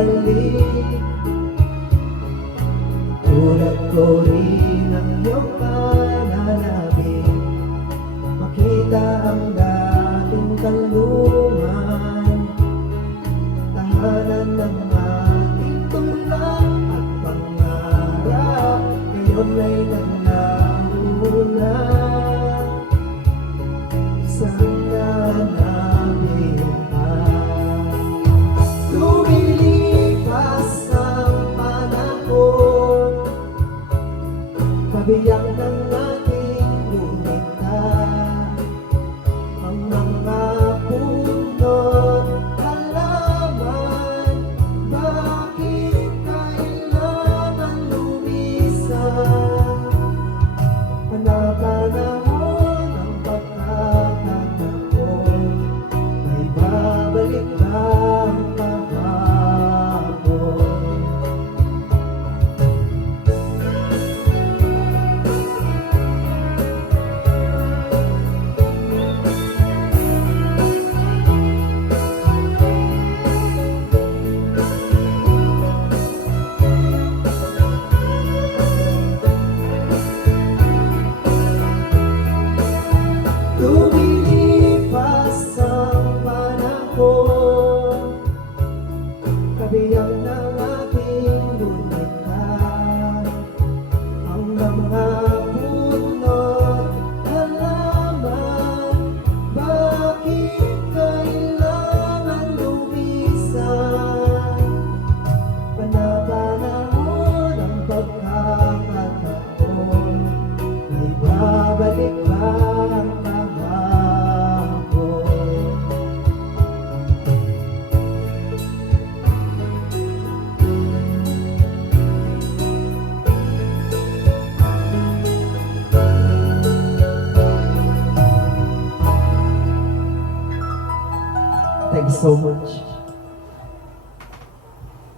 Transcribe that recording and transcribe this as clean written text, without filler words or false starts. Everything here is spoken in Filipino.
bumalik. Tulad ko rin ang iyong pananabik, makita ang dating kanlungan, tahanan ng ating tulak at pangarap, ngayon ay naglaho na. Sana namin pa lumilipas ang panahon, kabiyak ng ating lumita, ang mga punot halaman, bakit kailangan lumisan? Panahon ang pagkakataon, may babalik lang kahapon. Lumilipas ang panahon, kabiyak ng ating lumita, ang mga punot halaman, bakit kailangan lumisan? Panahon ang pagkakataon, may babalik lang kahapon. Thanks so much.